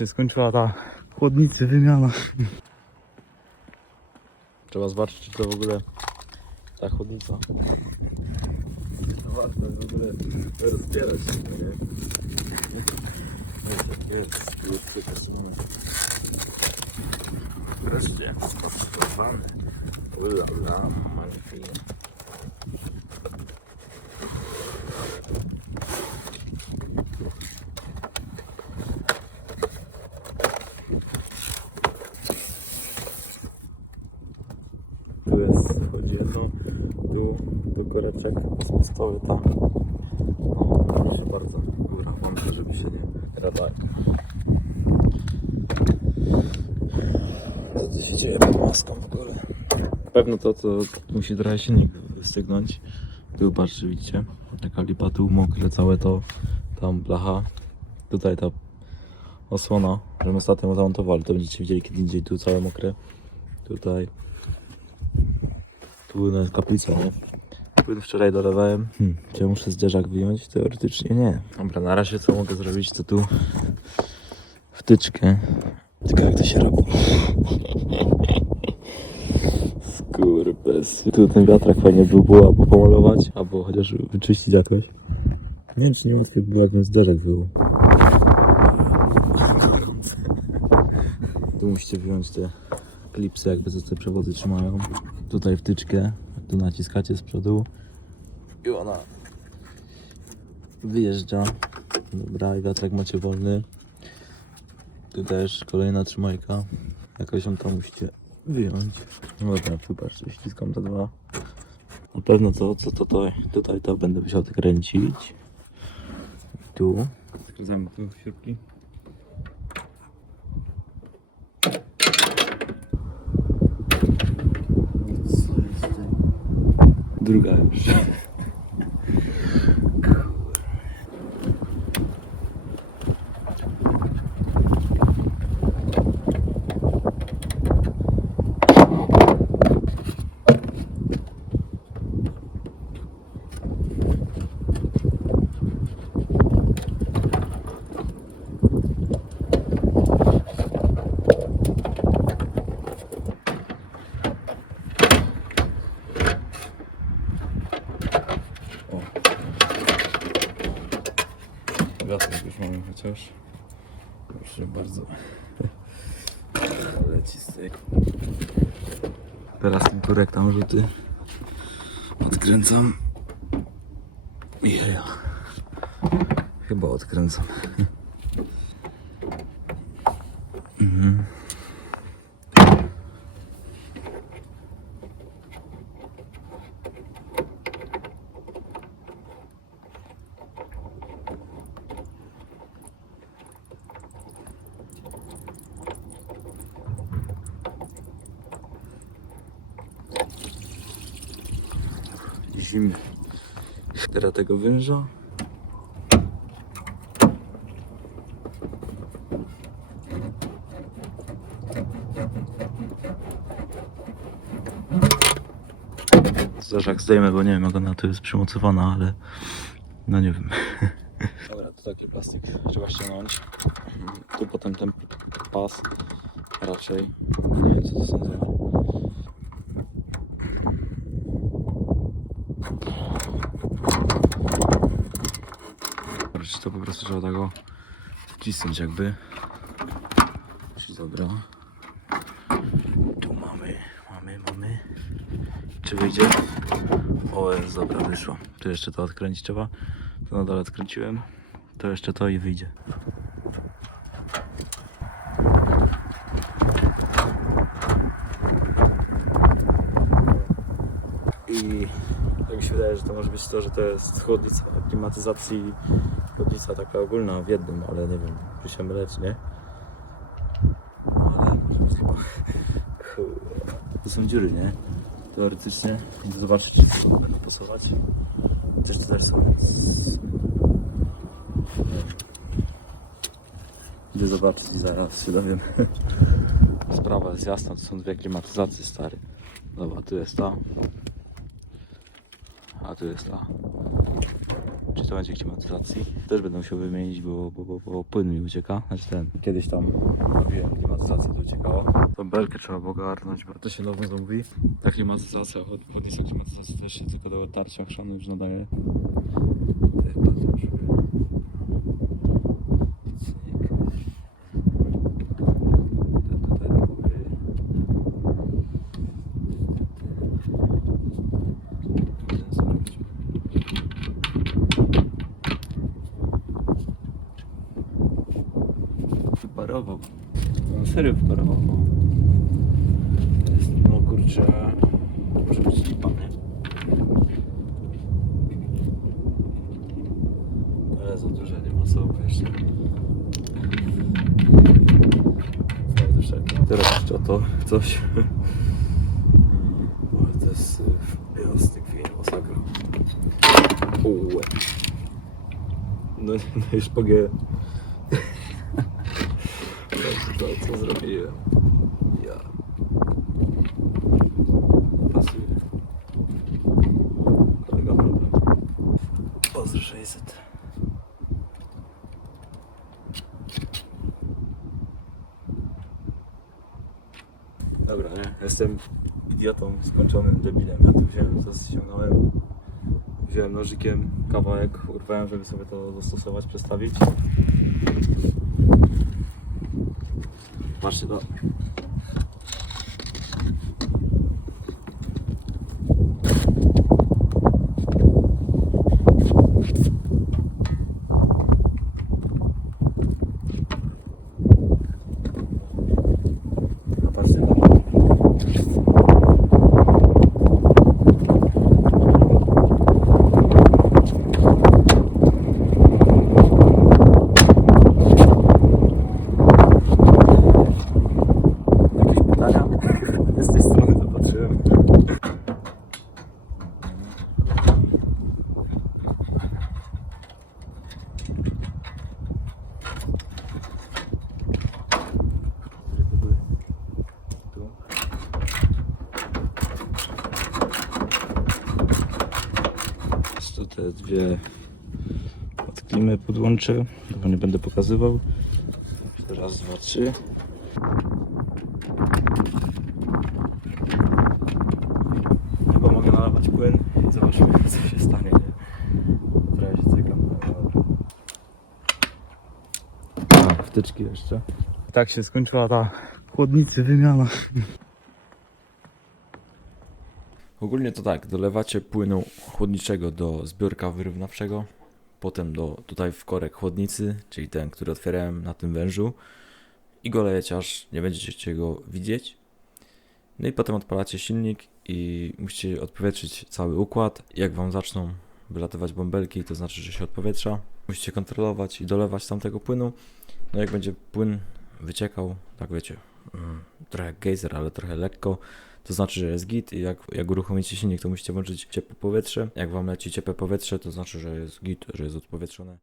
się skończyła ta chłodnicy wymiana. Trzeba zobaczyć, czy to w ogóle ta chłodnica. Warto w ogóle rozbierać się, nie? Jest, krótkie kasimy. Wreszcie, spasowany. Ula, ula, ale fajnie. Tu jest, wchodzi jedno, tu, tu koreczek spastowy tam. No, proszę bardzo, góra żeby się nie radali. Co tu się dzieje pod maską w ogóle? Pewno to, to musi trochę silnik wystygnąć. Tu patrzcie, widzicie? Taka lipa tu, mokre całe to, tam blacha. Tutaj ta osłona, że my ostatnio zamontowali, to będziecie widzieli kiedy indziej, tu całe mokre. Tutaj tu jest kaplica, nie? Płyn wczoraj dolewałem. Hmm. Czy ja muszę zderzak wyjąć? Teoretycznie nie. Dobra, na razie co mogę zrobić, to tu wtyczkę. Tylko jak to się robi? Skurpes. Tu ten wiatrak fajnie by było albo pomalować, albo chociaż wyczyścić jakoś. Nie wiem, czy nie łatwiej by było, jakbym zderzak wyjął. Tu musicie wyjąć te klipsy, jakby co te przewody trzymają. Tutaj wtyczkę, tu naciskacie z przodu i ona wyjeżdża. Dobra, i wiatrak macie wolny. Tu też kolejna trzymajka. Jakoś ją tam musicie wyjąć. Dobra, tu ściskam te dwa. Na pewno to, co to, to tutaj to będę musiał kręcić. Tu. Skręcamy tu śrubki. madrugadas już. Wiatrak już mamy chociaż. Proszę bardzo. Leci tej. Teraz ten turek tam rzuty. Odkręcam. Jeja. Chyba odkręcam. Zimny. Teraz tego węża. Zarzak zdejmę, bo nie wiem jak ona tu jest przymocowana, ale no nie wiem. Dobra, to taki plastik trzeba ściągnąć. Tu potem ten pas raczej. Nie wiem co to są za Czy to po prostu trzeba tego wcisnąć jakby. Dobra. Tu mamy, mamy, mamy. Czy wyjdzie? O, jest dobra, wyszło. Tu jeszcze to odkręcić trzeba. To na dole odkręciłem. To jeszcze to i wyjdzie. I tak mi się wydaje, że to może być to, że to jest chłodnica klimatyzacji, chłodnica taka ogólna w jednym, ale nie wiem, czy się mylę, czy nie. Ale. To są dziury, nie? Teoretycznie. Idę zobaczyć, czy to będę pasować. Chociaż to też są, więc... Idę zobaczyć i zaraz się dowiem. Sprawa jest jasna, to są dwie klimatyzacje stary. Dobra, tu jest ta. A tu jest ta. Czy to będzie klimatyzacji. Też będę musiał wymienić, bo, bo, bo, bo płyn mi ucieka. Znaczy ten, kiedyś tam robiłem klimatyzację, to uciekała. Tą belkę trzeba ogarnąć, bo to się nową zamówi. Ta klimatyzacja, chodnicza klimatyzacja też się tylko do tarcia chrzanu już nadaje patrzę, żeby- Cyk. To tutaj do góry. Ten zrobić. Wyparował. On serio wyparował. To jest, no kurczę, może być lipa, nie? Ale za duże nie ma słowa jeszcze. To. Teraz jeszcze oto coś. Ale to jest y, jasny gwint, masakra. Ułe. No, no już pogie. To, co zrobiłem. Ja. Pasuje. Kolega problem. Pozdro 600. Dobra, nie? Jestem idiotą, skończonym debilem. Ja tu wziąłem, to ściągnąłem. Wziąłem nożykiem kawałek, urwałem, żeby sobie to dostosować, przestawić. Patrzcie Jeszcze te dwie odklimy podłączę, bo nie będę pokazywał. Raz, dwa, trzy. Chyba mogę nalewać płyn i zobaczymy co się stanie. Nie? Trochę się cykam. wtyczki jeszcze. Tak się skończyła ta chłodnicy wymiana. Ogólnie to tak, dolewacie płynu chłodniczego do zbiorka wyrównawczego, potem do tutaj w korek chłodnicy, czyli ten, który otwierałem na tym wężu i go lejecie aż nie będziecie go widzieć. No i potem odpalacie silnik i musicie odpowietrzyć cały układ. Jak wam zaczną wylatywać bąbelki, to znaczy, że się odpowietrza. Musicie kontrolować i dolewać tamtego płynu. No jak będzie płyn wyciekał, tak wiecie, mm, trochę gejzer, ale trochę lekko, to znaczy, że jest git i jak, jak uruchomicie silnik, to musicie włączyć ciepłe powietrze. Jak wam leci ciepłe powietrze, to znaczy, że jest git, że jest odpowietrzone.